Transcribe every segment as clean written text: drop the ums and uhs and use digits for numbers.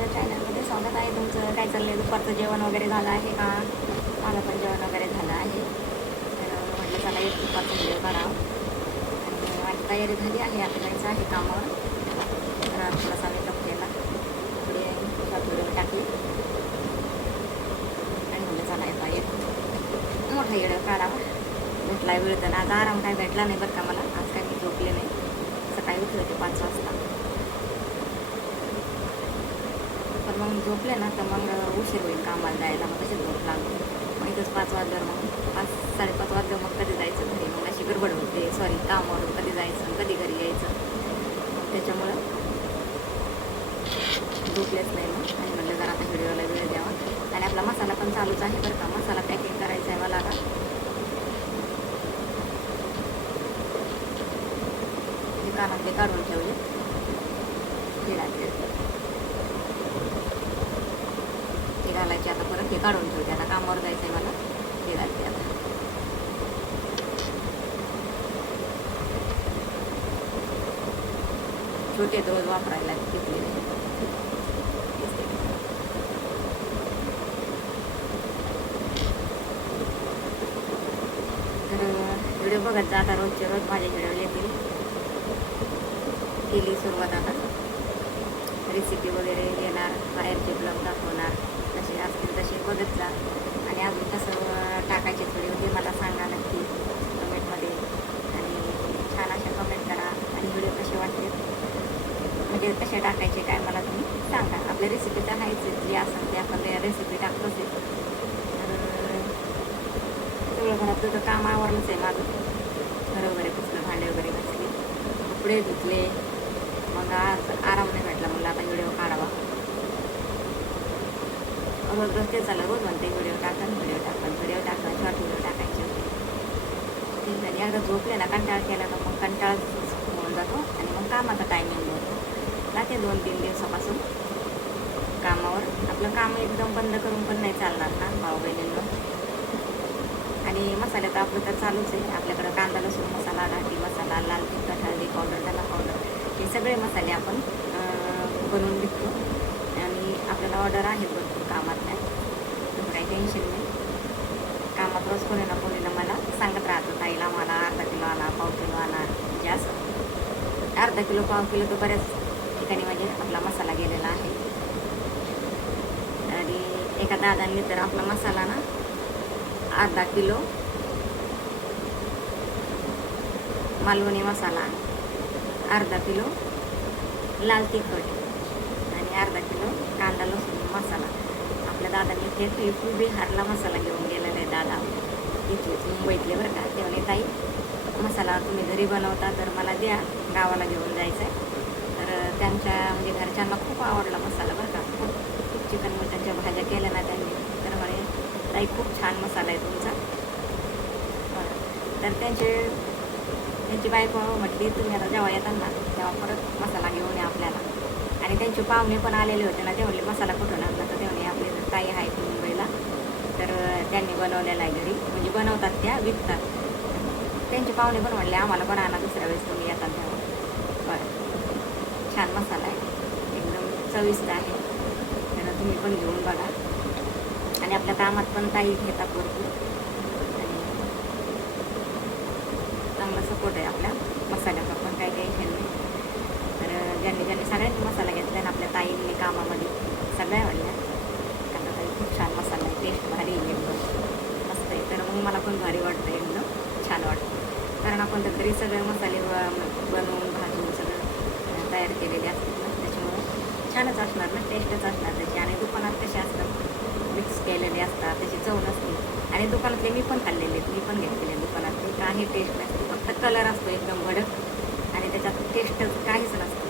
माझ्या चॅनलमध्ये स्वागत आहे तुमचं. काय चाललं आहे? दुपारचं जेवण वगैरे झालं आहे का? माझं पण जेवण वगैरे झालं आहे. तर म्हटलं चला एक दुपारचा व्हिडिओ करावं. आणि माझी तयारी झाली आहे, आता जायचं आहे कामावर. तर थोडासा मेकअप केला, थोडी शॉर्ट व्हिडिओ टाकली आणि म्हटलं चला येतो एक मोठा व्हिडिओ काढावा. भेटला वेळ तर आज आराम काय भेटला नाही बरं का मला. आज काय मी झोपले नाही. सकाळी उठले होते 5 वाजता. पण मग झोपले ना तर मग उशीर होईल कामाला जायला, मग तशीच झोप लागली. मग इथंच 5 वाजल्यावर मग 5-5:30 वाजल्यावर मग कधी जायचं घरी, मग अशी गडबड होते. कामावरून कधी जायचं कधी घरी यायचं, मग त्याच्यामुळं झोपलेच नाही मग. आणि म्हटलं जरा आता व्हिडिओला वेळ द्यावा. आणि आपला मसाला पण चालूच आहे बरं का. मसाला पॅकिंग करायचा आहे मला आता. हे कानातले काढून ठेवले, हे घालायचे आता. परत हे काढून ठेवते, आता कामावर जायचं आहे मला. हे घालते आता. छोटे रोज वापरायला घेतलेले. तर व्हिडिओ बघत जा आता. रोजचे रोज माझे व्हिडिओ येतील. केली सुरुवात आता. रेसिपी वगैरे येणार, बाहेरचे ब्लॉग दाखवणार, जसे असतील तसे बघत जा. आणि अजून कसं टाकायचे व्हिडिओ ते मला सांगा नक्की कमेंटमध्ये. आणि छान अशा कमेंट करा. आणि व्हिडिओ कसे वाटते, म्हणजे कसे टाकायचे काय मला तुम्ही सांगा. आपल्या रेसिपी तर आहेच, जे असेल ते आपण रेसिपी टाकतोच आहे. तर सगळं घरात तुझं काम आवरलंच आहे माझं. घर वगैरे पुसलं, भांडे वगैरे घासले, कपडे धुतले. मग आज आराम नाही भेटला, म्हणलं आता व्हिडिओ काढावा. रोज रोज ते चाललं, रोज म्हणते व्हिडिओ टाका शॉर्ट व्हिडिओ टाकायचे होते. ते झाली. एकदा झोपले ना, कंटाळा केला तर मग कंटाळा होऊन जातो. आणि मग कामाचा टायमिंग होतो. जाते 2-3 दिवसापासून कामावर. आपलं काम एकदम बंद करून पण नाही चालणार ना भाऊ बहिणींना. आणि मसाल्यात आपलं तर चालूच आहे. आपल्याकडं कांदा लसूण मसाला, घाटी मसाला, लाल तिखट, हळदी पावडर, धना पावडर, हे सगळे मसाले आपण बनवून विकतो. आणि आपल्याला ऑर्डर आहेत भरपूर कामातल्या. तर काही टेन्शन नाही. कामात रोज कोणी ना कोणी मला सांगत राहतं, ताईला मला अर्धा किलो आणा, पाव किलो आणा. म्हणजे असं अर्धा किलो पाव किलो तर बऱ्याच ठिकाणी म्हणजे आपला मसाला गेलेला आहे. आणि एका दादांनी तर आपला मसाला ना अर्धा किलो मालवणी मसाला, अर्धा किलो लाल तिखट आणि अर्धा किलो कांदा लसूण मसाला. आपल्या दादांनी थेट यूपी बिहारला मसाला घेऊन गेलेला आहे दादा. इथे मुंबईतले बरं का. ते म्हणे ताई मसाला तुम्ही घरी बनवता तर मला द्या, गावाला घेऊन जायचं आहे. तर त्यांच्या म्हणजे घरच्यांना खूप आवडला मसाला बरं का. खूप चिकन मटनच्या भाज्या केल्या ना त्यांनी. तर म्हणे ताई खूप छान मसाला आहे तुमचा. तर त्यांची बायको म्हटली तुम्ही आता जेव्हा येतात ना तेव्हा परत मसाला घेऊन या आपल्याला. आणि त्यांचे पाहुणे पण आलेले होते ना, ते म्हणले मसाला कुठून आणला. तर ते म्हणे आपले ताई आहेत मुंबईला, तर त्यांनी बनवलेला आहे घरी. म्हणजे बनवतात त्या, विकतात. त्यांचे पाहुणे पण म्हणले आम्हाला पण आणा दुसऱ्या वेळेस तुम्ही येतात तेव्हा. बरं, छान मसाला आहे, एकदम चविष्ट आहे. तर तुम्ही पण घेऊन बघा. आणि आपल्या कामात पण ताई घेतात भरपूर. चांगला सपोर्ट आहे आपल्या मसाल्याचा पण, काही टेन्शन नाही. तर ज्यांनी सगळ्यांनी मसाला घेतला ना आपल्या ताईंनी कामामध्ये, सगळ्या म्हणल्या आता ताई खूप छान मसाला आहे, टेस्ट भारी आहे, एकदम मस्त आहे. तर मग मला पण भारी वाटतं, एकदम छान वाटतं. कारण आपण तर घरी सगळे मसाले बनवून भाजून सगळं तयार केलेले असतात ना, त्याच्यामुळे छानच असणार ना, टेस्टच असणार त्याची. आणि दुकानात कसे असतात मिक्स केलेले असतात, त्याची चव नसते. आणि दुकानातले मी पण खाल्लेले आहेत, मी पण घेतलेले दुकानातले. काही टेस्ट नसते, फक्त कलर असतो एकदम भडक. आणि त्याच्यात टेस्टच काहीच नसतं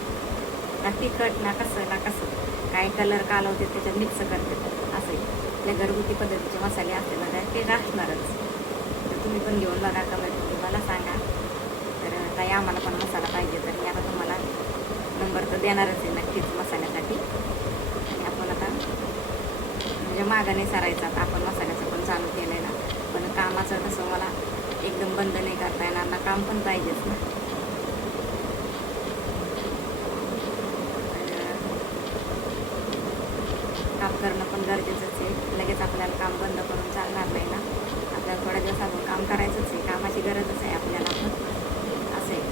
ना, तिखट ना कसं काय कलर कालवते त्याच्यात मिक्स करते. असं आपल्या घरगुती पद्धतीचे मसाले असते ना ते असणारच. तर तुम्ही पण घेऊन बघा, कमेंटमध्ये मला सांगा. तर ताई आम्हाला पण मसाला पाहिजे, तर मी आता तुम्हाला नंबर तर देणारच आहे नक्कीच मसाल्यासाठी. आणि आपण आता म्हणजे मागं नाही सरायचं. आता आपण मसाल्याचं पण चालू केलं आहे ना, पण कामाचं कसं मला एकदम बंद नाही करता येणार ना, काम पण पाहिजेच ना. करणं पण गरजेचंच आहे. लगेच आपल्याला काम बंद करून चालणार नाही ना. आपल्याला थोड्या दिवस अजून काम करायचंच आहे. कामाची गरजच आहे आपल्याला पण, असं आहे.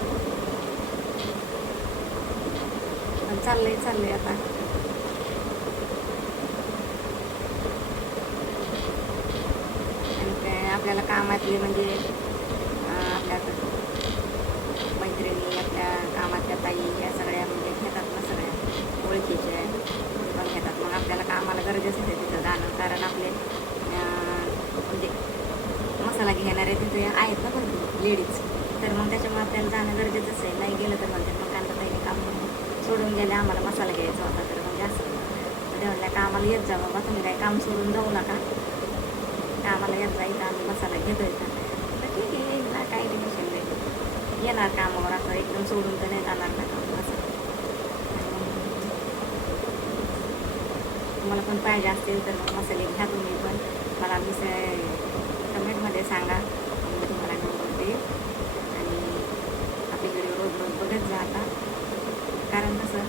पण चाललंय आता. आणि काय आपल्याला कामातले म्हणजे आपल्या मैत्रिणी, आपल्या कामातल्या ताई या सगळ्या म्हणजे घेतात ना, सगळ्या ओळखीच्या पण घेतात. मग आपल्याला कामाला गरजेचं आहे तिथं जाणं, कारण आपले म्हणजे मसाला घेणारे तिथे आहेत ना भरपूर लेडीज. तर मग त्याच्यामुळे आपल्याला जाणं गरजेचंच आहे. नाही गेलं तर म्हणते मग कांदा ताईने काम सोडून गेले, आम्हाला मसाला घ्यायचा होता. तर म्हणजे असं ते म्हणल्या कामाला येत जा बाबा, तुम्ही काही काम सोडून जाऊ नका, कामाला येत जा, इथं आम्ही मसाला घेतोय का. तर ठीक आहे, येईल ना, काही टेन्शन नाही, येणार कामावर, असं एकदम सोडून तर नाही जाणार ना काम. असं तुम्हाला पण पाहिजे असतील तर मग मसाले घ्या तुम्ही पण. मला कमेंटमध्ये सांगा, मी तुम्हाला नंबर देईल. आणि आपली व्हिडिओ रोज बघत जा आता, कारण कसं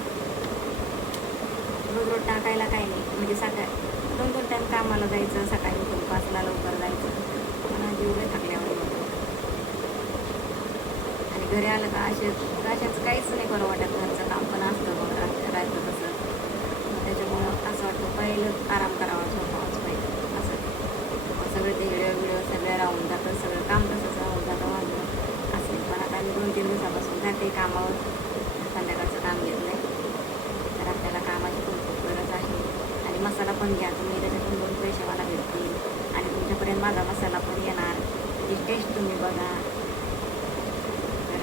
रोज टाकायला काही नाही. म्हणजे सकाळी 2-2 टाईम कामाला जायचं, सकाळी उठून 5ला लवकर जायचं, मला जीव लय थकल्यावर होतं. आणि घरी आलं का अशाच काहीच नाही बरं वाटत. घरचं काम पण असतं मग राहायचं तसं. त्याच्यामुळं असं वाटतं पहिलं आराम करावा, झोपावाच पाहिजे असं. सगळे ते व्हिडिओ सगळं राहून जातं, सगळं काम तसंच राहून जातं माझं असं. पण आता मी 2-3 दिवसापासून जाते कामावर, संध्याकाळचं काम घेतलं आहे. तर आपल्याला कामाची खूप गरज आहे. आणि मसाला पण घ्या तुम्ही, त्याच्यातून 2 पैसे मला भेटतील आणि तुमच्यापर्यंत माझा मसाला पण येणार, त्याची टेस्ट तुम्ही बघा. तर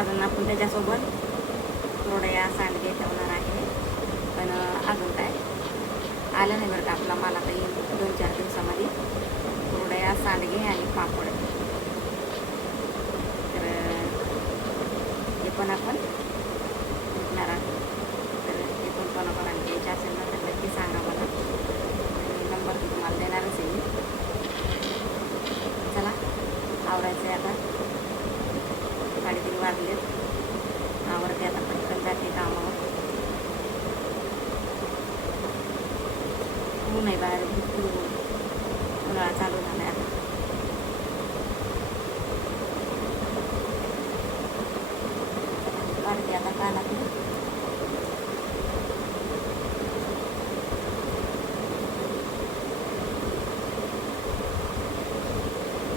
अजून आपण त्याच्यासोबत थोड्या सांडगे ठेवणार आहे. पण अजून काय आलं नाही बरं का आपला माल. आता येईल 2-4 दिवसामध्ये थोड्या सांडगे आणि पापड. तर हे पण आपण विकणार आहोत. तर हे पण कोणाकोणाला घ्यायचे असेल ना तर नक्की सांगा मला, नंबर तर तुम्हाला देणारच आहे मी. चला आवरायचं आहे आता, 3:30 वाजलेत. आवरते आता, पटकन जाते कामावर. ऊन आहे बाहेर, भरपूर उन्हाळा चालू झाला आहे आता. काढते आता कानातून.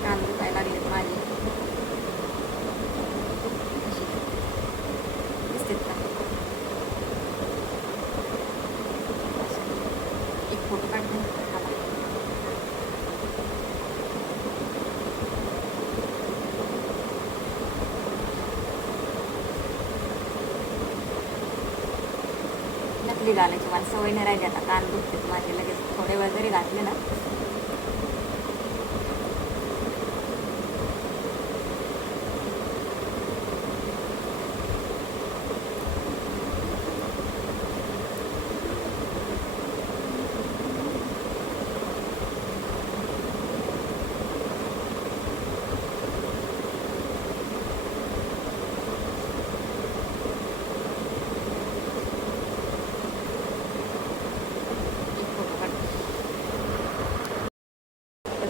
कान दुखायला लागलेत माझे, दिसतात का. एक फोटो काढते आता. नकली घालायची मला सवय नाही राहिली आता. कान दुखतात माझे लगेच, थोडे वेळ जरी घातले ना.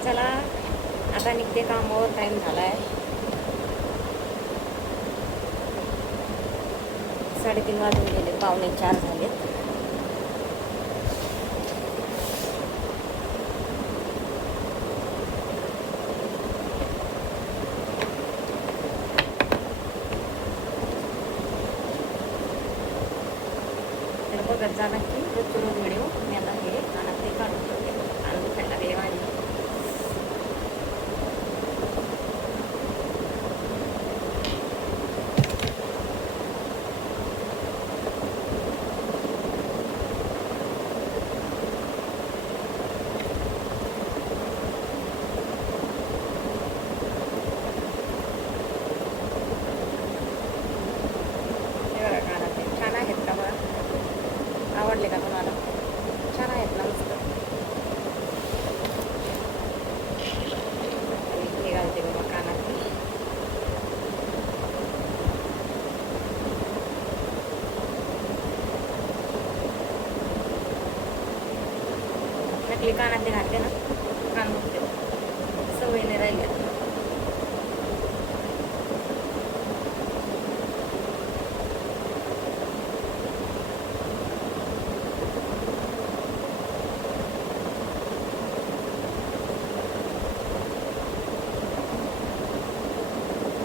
चला आता निघते कामावर, टाईम झाला आहे. 3:30 वाजून गेले, 3:45 झाले. तर बघत जा नक्की रोज व्हिडिओ. मी आता हे कानात ते काढून ठेवते, कान दुखायला लागले माझे. छान आहेत का बरं, आवडले का तुम्हाला? छान आहेत ना, मस्त. हे घालते बाबा कानात. नकली कानातले घातले ना कान दुखते, सवय नाही राहिली आता.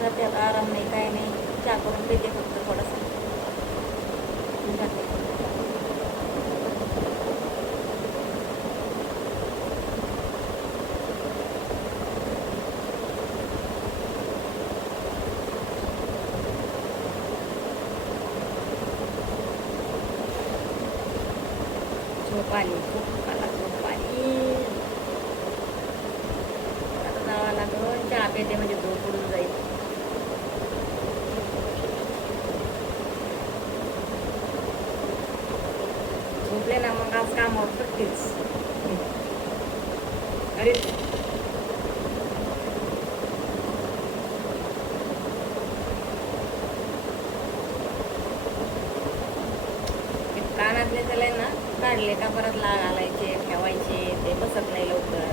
जाते आता, आराम नाही काय नाही, चहा करून देते फक्त थोडासा जाते. झोप आली, खूप मला झोप आली. आता जावं लागलं, चहा पेते म्हणजे झोप उडून जाईल. झोपले ना मग आज कामावर सुट्टीच. अरे कानातले झाले ना, काढले का परत लाग घालायचे, ठेवायचे, ते बसत नाही लवकर.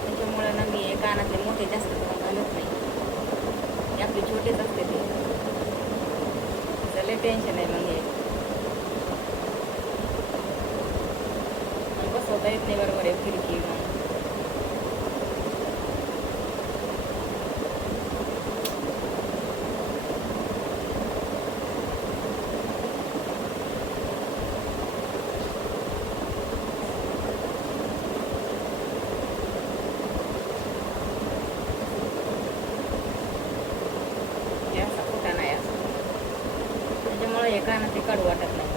त्याच्यामुळे ना मी हे कानातले मोठे जास्त करून घालत नाही, हे आपले छोटेच असते ते. त्याचं लय टेन्शन आहे मग हे. मग बसवता येत नाही बरोबर आहे खिडकी. मग असा कुठा नाही असं, त्याच्यामुळे हे कानातले काढू वाटत नाही.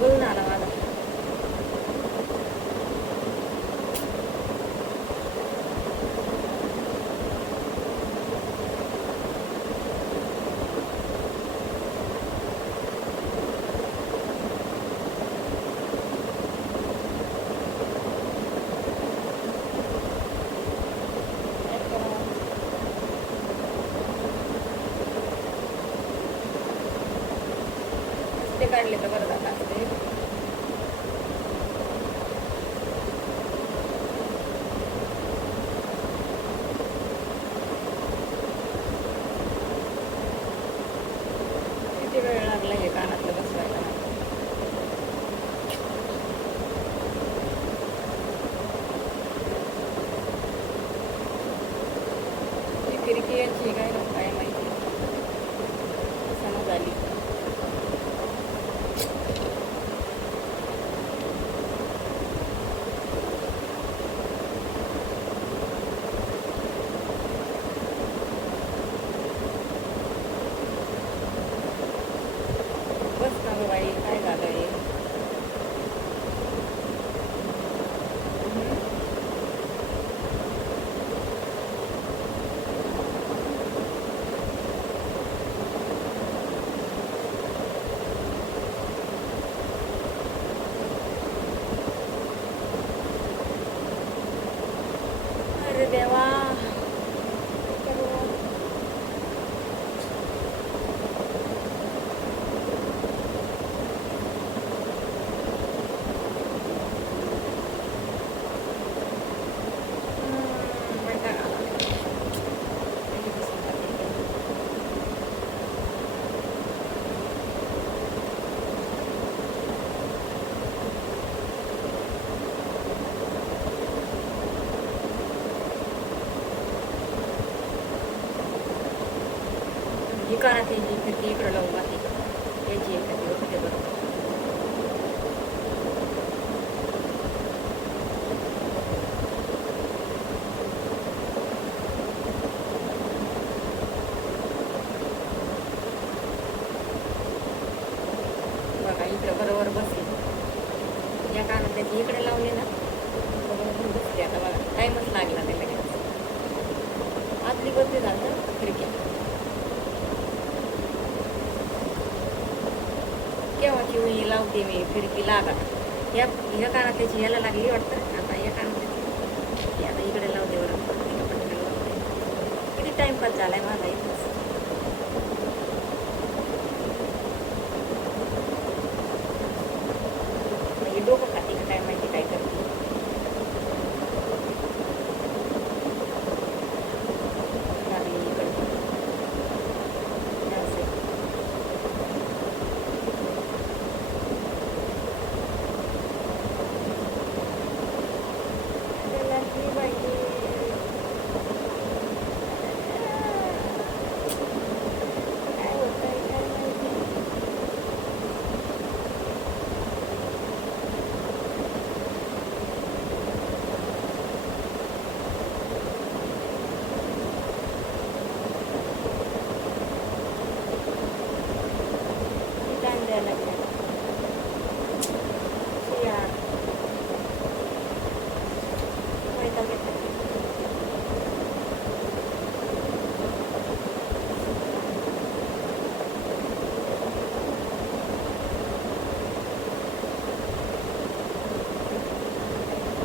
बोलून आला माझा. ते काढले तर बरं झालं असते. किती वेळ लागला हे कानातलं बसवायला. ही खिडकी याची काय काय माहिती समज आली. बस ना गं बाई, काय झालं हे. अरे देवा, ही कानातली जी खिडकी इकडं लावून जाते, याची एखादी होते बरोबर. बघा इकडं बरोबर बसली, या कानातल्याची इकडे लावली ना बरोबर बसली. आता बघा टाईमच लागला नाही लगेच. बदली बदली झालं खिडकी केव्हाची मी लावते मी खिडकी लागा या ह्या कानातल्याची याला लागली वाटतं आता या कानातल्याची आता इकडे लावते बरं पटकन लावते किती टाइमपास झालाय माझा इथंच डोकं खाते का काय माहिती काय करते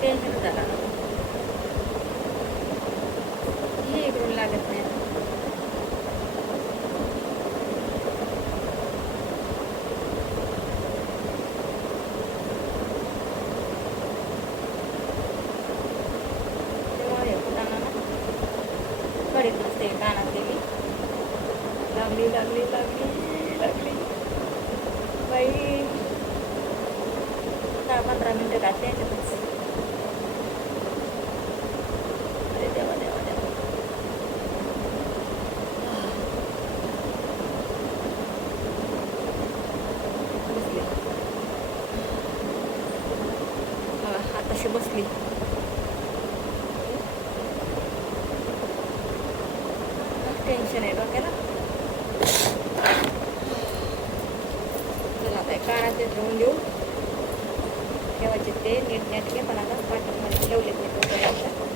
टेन्शन झाला हे इकडून लागत नाही कडीत नसते कानात गेली लागली लागली लागली लागली बाई 10-15 मिनिटं घातले याच्यातच अरे देवा देवा देवा बसली आताशी बसली टेन्शन आहे डोक्याला चला आता कानाचे ठेवून देऊ ठेवायचे ते नीटनेटके पण आता पाठीमध्ये ठेवलेत मी तोपर्यंत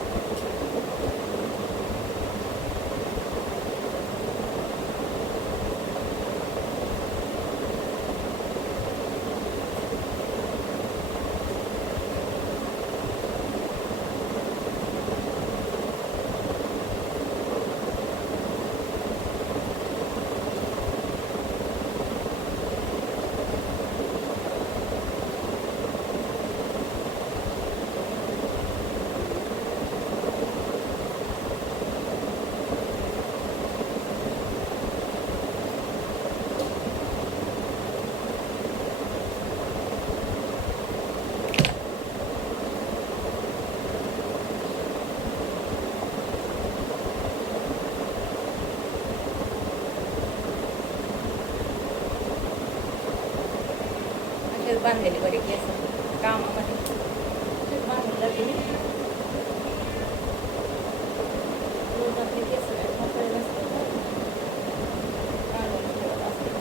बांधलेली बरी केस कामामध्ये बांधून जाते मी रोज आपले केस मोकळे नसते काढून ठेवत असते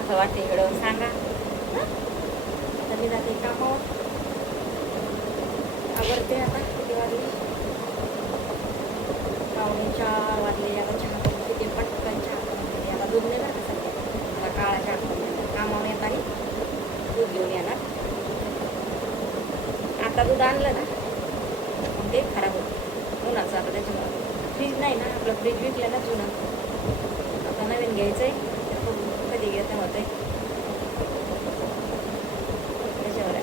असं वाटते इकडं सांगा आता मी जाते कामावर आवडते आता किती वाजले 4:15 वाजले आता चहा करून किती पटकन चहा करून आता दूध नाही बरं का सध्या मला काळा चहा करून कामावर येताना दूध घेऊन येणार आता दूध आणलं ना मग ते खराब होतं उन्हाचं आता त्याच्यामुळं फ्रीज नाही ना आपलं फ्रीज विकलं ना जुनं आता नवीन घ्यायचं आहे कधी घेत होते त्याच्यावर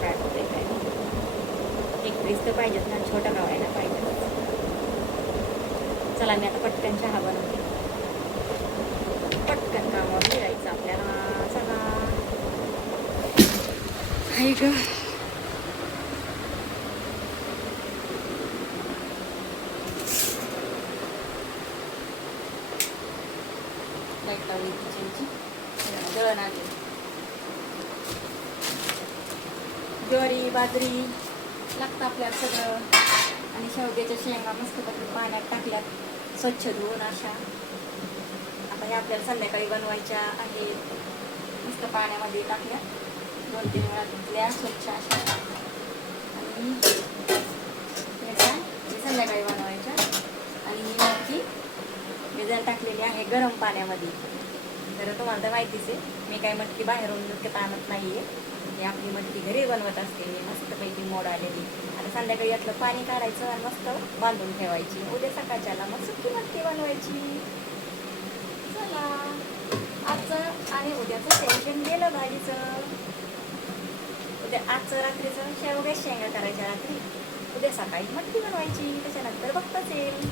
काय होते काय एक फ्रीज तर पाहिजेच ना छोटा गावायला पाहिजे चला मी आता पटकन चहा बनवते पटकन कामावर फिरायचं आपल्याला चला हाय ग लाईट लावली किचनची दळण आणली ज्वारी बाजरी लागतं आपल्याला सगळं. आणि शेवग्याच्या शेंगा मस्तपैकी पाण्यात टाकल्यात स्वच्छ धुवून अशा. आता हे आपल्याला संध्याकाळी बनवायच्या आहेत. मस्त पाण्यामध्ये टाकल्या 2-3 वेळा धुतल्या स्वच्छ अशा. आणि हे संध्याकाळी बनवायच्या. आणि ही मटकी भिजत टाकलेली आहे गरम पाण्यामध्ये. तर तुम्हाला तर माहितीच आहे, मी काय मटकी बाहेरून विकत आणत नाही आहे. ही आपली मटकी घरी बनवत असते मस्तपैकी मोड आलेली. आणि संध्याकाळी यातलं पाणी काढायचं आणि मस्त बांधून ठेवायची. उद्या सकाळच्याला मग सुकी मटकी बनवायची. चला, आजचं आणि उद्याचं टेन्शन गेलं भाजीचं. उद्या आजचं रात्रीचं शेवग्या शेंगा करायच्या रात्री, उद्या सकाळी मटकी बनवायची. त्याच्यानंतर बघताच येईल.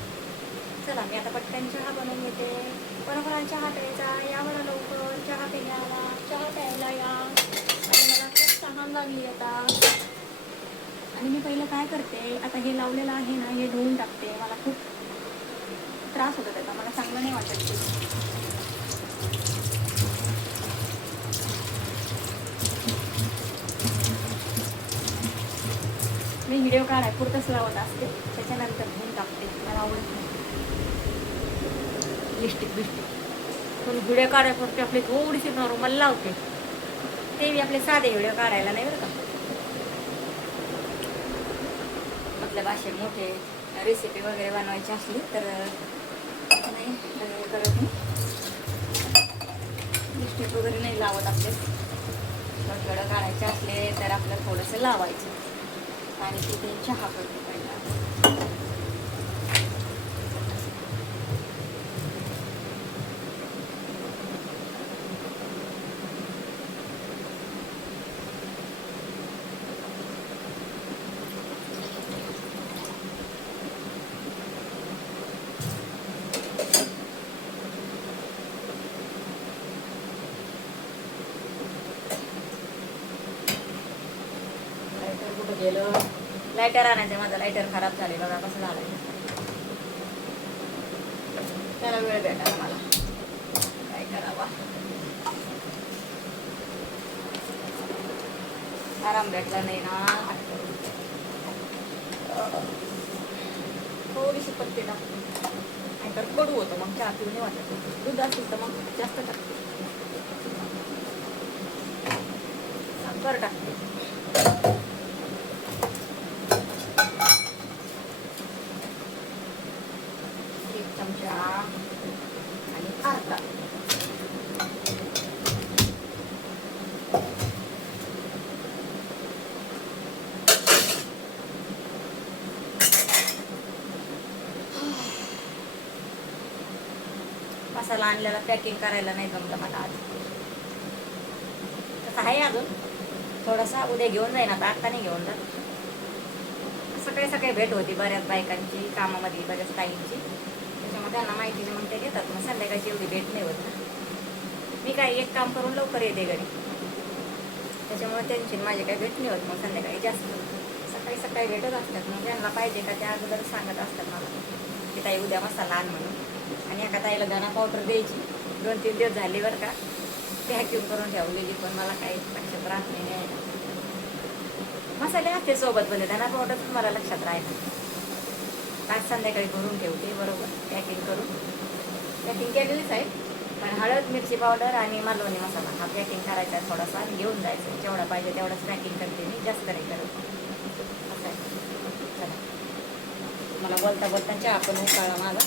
चला, मी आता पटकन चहा बनवून घेते. कोणाकोणाला चहा प्यायचा या बरं लवकर. चहा प्यायला, चहा प्यायला या. आणि मला खूप तहान लागली आता. आणि मी पहिलं काय करते, आता हे लावलेलं आहे ना, हे धुवून टाकते. मला खूप त्रास होतो त्याचा, मला चांगलं नाही वाटत ते. मी व्हिडिओ काढाय पुरतंच लावत असते, त्याच्यानंतर धुवून टाकते. मला आवडत नाही लिपस्टिक. पण व्हिडिओ काढायपुरते आपली थोडीशी नॉर्मल लावते. ते बी आपले साधे व्हिडिओ काढायला नाही बरं का. मतलब असे मोठे रेसिपी वगैरे बनवायची असली तर नाही करत मी. लिपस्टिक वगैरे नाही लावत. आपले व्हिडिओ काढायचे असले तर आपलं थोडंसं लावायचं. आणि तिथे चहा करते पहिला. कुठं गेलं लायटर आणायचं. माझा लायटर खराब झाले बघा कसं झालंय. त्याला वेळ भेटा मला, काय करावा. आराम भेटला नाही ना. थोडीशी पत्ती टाकते नाही तर कडू होतं मग चहा पिऊन नाही वाटत. दूध असेल तर मग जास्त टाकते. साखर टाकते. 1 चमचा आणि अर्धा. मसाला आणलेला पॅकिंग करायला नाही जमलं मला आज. तसं आहे अजून थोडासा. उद्या घेऊन जाईन. आता नाही घेऊन जात. सकाळी सकाळी भेट होती बऱ्याच बायकांची कामामध्ये, बऱ्याच ताईंची. त्याच्यामुळे त्यांना माहिती नाही, मग ते घेतात. मग संध्याकाळची एवढी भेट नाही होत ना. मी काय एक काम करून लवकर येते घरी, त्याच्यामुळे त्यांची माझी काही भेट नाही होत. मग संध्याकाळी जास्त सकाळी सकाळी भेटत असतात. मग त्यांना पाहिजे का त्या अगोदर सांगत असतात मला की ताई उद्या मसाला आण म्हणून. आणि एका ताईला धना पावडर द्यायची. 2-3 दिवस झाले बरं का पॅकिंग करून ठेवलेली, पण मला काही लक्षात राहत नाही. मसाले असते सोबत भले, धना पावडर तुम्हाला लक्षात राहायचं. आज संध्याकाळी भरून ठेवते बरोबर पॅकिंग करून. पॅकिंग केलेलीच आहे, पण हळद मिरची पावडर आणि मालवणी मसाला हा पॅकिंग करायचा आहे थोडासा आणि घेऊन जायचं. जेवढा पाहिजे तेवढंच पॅकिंग करते मी, जास्त नाही करत. असं आहे. चला, मला बोलता बोलता चहा पण उकाळा माझा.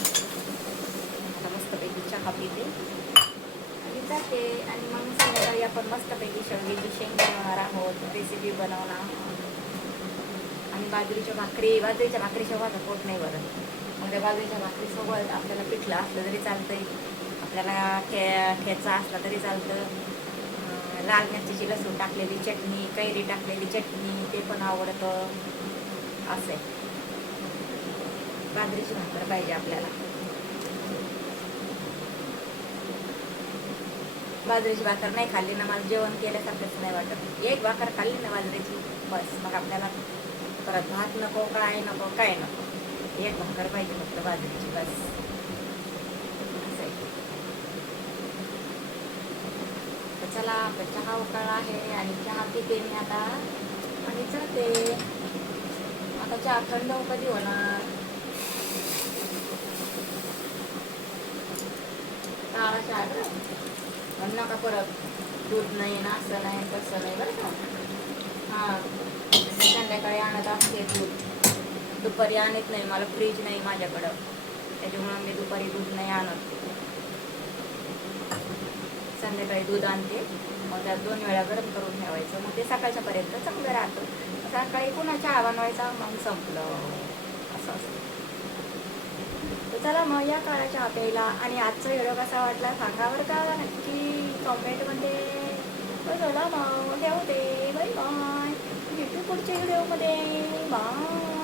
आता मस्तपैकी चहा पिते आणि जाते. आणि मग संध्याकाळी आपण मस्तपैकी शेवग्याची शेंग बनवणार आहोत, रेसिपी बनवणार आहोत. आणि बाजरीच्या भाकरीशिवाय माझं पोट नाही भरत. मग त्या बाजरीच्या भाकरीसोबत आपल्याला पिठलं असलं तरी चालतंय, आपल्याला ठेचा असला तरी चालतं. लाल मिरचीची लसूण टाकलेली चटणी, कैरी टाकलेली चटणी ते पण आवडतं. असं आहे. बाजरीची भाकर पाहिजे आपल्याला. बाजरीची भाकर नाही खाल्ली ना मला जेवण केल्यासारखंच नाही वाटत. एक भाकर खाल्ली ना बाजरीची बस, मग आपल्याला परत भात नको, काय नको, काय नको. एक भाकर पाहिजे फक्त बाजरीची बस. असं आहे. तर चला, आपला चहा उकळला आहे आणि चहा पिते मी आता आणि जाते. आता चहा थंड कधी होणार? काळा चहा का? म्हणू नका परत दूध नाही ना, असं नाही तसं नाही बरं का. हां, संध्याकाळी आणत असते दूध, दुपारी आणत नाही. मला फ्रीज नाही माझ्याकडं, त्याच्यामुळं मी दुपारी दूध नाही आणत. संध्याकाळी दूध आणते, मग त्यात 2 वेळा गरम करून ठेवायचं, मग ते सकाळच्यापर्यंत चांगलं राहतं. सकाळी पुन्हा चहा बनवायचा, मग संपलं, असं असतं. तर चला मग या काळा चहा प्यायला. आणि आजचा व्हिडिओ कसा वाटला सांगा बरं का नक्की कॉमेंटमध्ये. चला मग ठेवते, बाय बाय, भेटू पुढच्या व्हिडिओमध्ये, बाय.